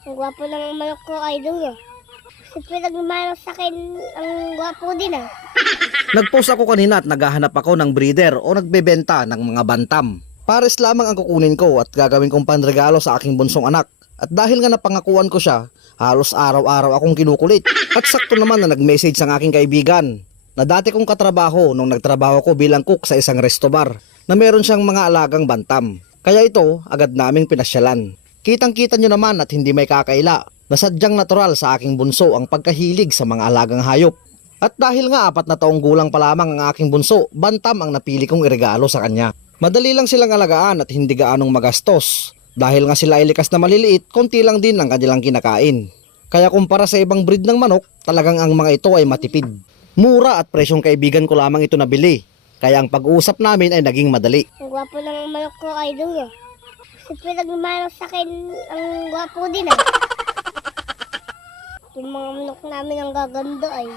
Ang gwapo ng manok ko, idol. Si pinagmamahal sa akin, ang gwapo din ah. Nagpost ako kanina at naghahanap ako ng breeder o nagbebenta ng mga bantam. Pares lamang ang kukunin ko at gagawin kong panregalo sa aking bunsong anak. At dahil nga napangakuan ko siya, halos araw-araw akong kinukulit. At sakto naman na nag-message ang aking kaibigan na dati kong katrabaho nung nagtrabaho ko bilang cook sa isang resto bar na meron siyang mga alagang bantam. Kaya ito, agad naming pinasyalan. Kitang-kita nyo naman at hindi may kakaila na sadyang natural sa aking bunso ang pagkahilig sa mga alagang hayop. At dahil nga apat na taong gulang pa lamang ang aking bunso, bantam ang napili kong iregalo sa kanya. Madali lang silang alagaan at hindi gaanong magastos. Dahil nga sila ay likas na maliliit, konti lang din ang kanilang kinakain. Kaya kumpara sa ibang breed ng manok, talagang ang mga ito ay matipid. Mura at presyong kaibigan ko lamang ito nabili. Kaya ang pag-uusap namin ay naging madali. Ang gwapo ng manok ko, idol niya. Si pinagmamahal sa akin, ang gwapo din ah. Yung mga manok namin ang gaganda ay.